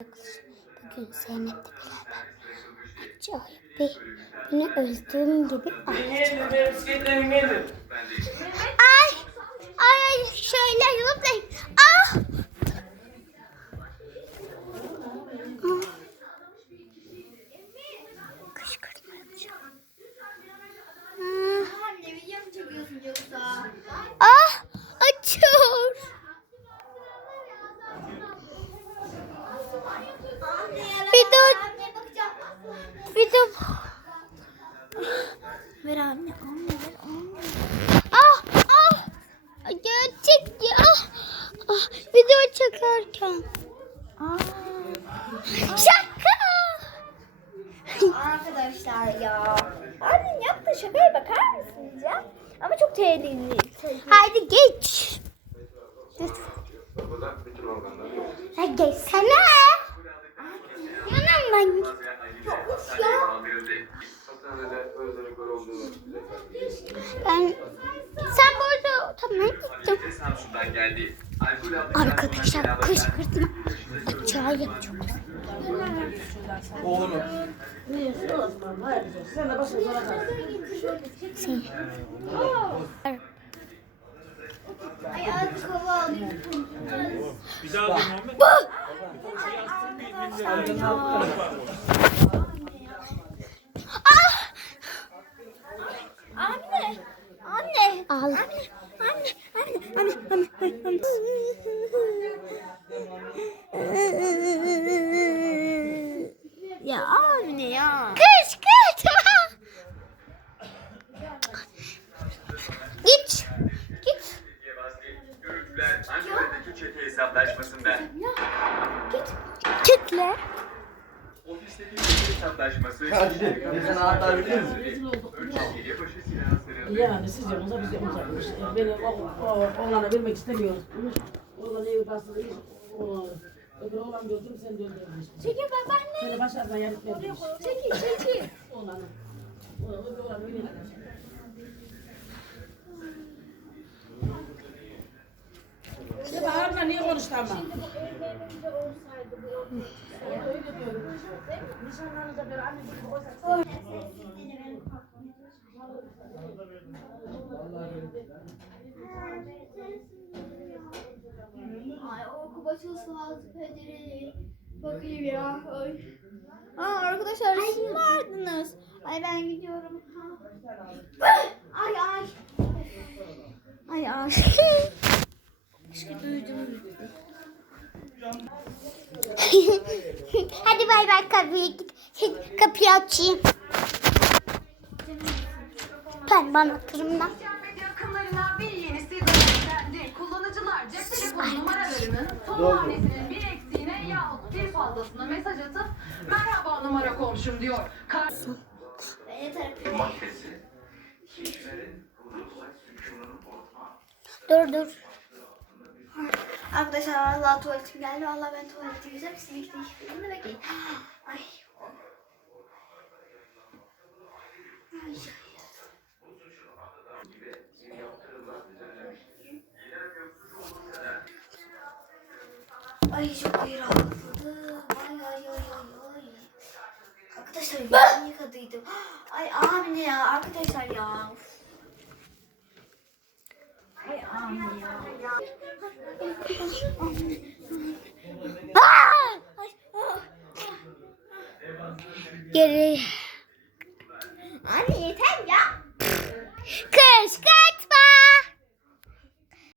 Bugün Zeynep'le beraber acayip bir beni öldüğüm gibi ağlayacağım. Ay! Ay şöyle çekerken. Ah. Şaka. Arkadaşlar ya. Annem yaptı şakaya bakar mısınız ya? Ama çok tehlikeli. Haydi geç. Samsun'dan geldi. Arkadaşlar. Oğlum. Şey. Ay az kova alayım. Bir daha dön Muhammed. Anne. Anne. Al. Anne. Anne. Anne. Anne. Ya anne ya. Kışkırtma. Git. Git. Görüntüler Ankara'daki çete hesaplaşmasında. Kitle. Ofisteki çete hesaplaşması. Hadi gidelim. Biz sana anahtar biliyor musun? Önce geriye başı silahı. Yani siz yapınca biz yapacakmış. Beni o, o, oğlana vermek istemiyoruz. Oğlan evi bastırdı. O, öbür oğlan gördüm sen de öldürmüş. Çekil babaanne. Seni başarıdan yarıp vermiş. Çekil çekil. Oğlanı. Öbür oğlan öyle. İşte bağırma niye konuştu ama? Öyle diyorum. Nişanlarınıza bir anne gibi olsa Ay okul Bakayım ya. Ay. Aa arkadaşlar siz mi vardınız? Ay ben gidiyorum. Ay ay. Ay ay. Keşke duydum. Hadi bay bay kapıya git. Kapıyı açayım. Ben bana atırım Cep telefonu numaralarının son hanesinin bir eksiğine yahut bir fazlasına mesaj atıp merhaba numara komşum diyor. Kar-. Dur dur. Arkadaşlar vallahi tuvaletim geldi. Vallahi ben tuvalete gideceğim. Siz ilk değişikliğinde bekleyin. Ay çok iyi rahatladım. Ay ay ay ay ay. Arkadaşlar ben yıkadıydım. Ay abi ya arkadaşlar ya. Ay abi ya. Geri. Anne yeter ya. Kışkırtma.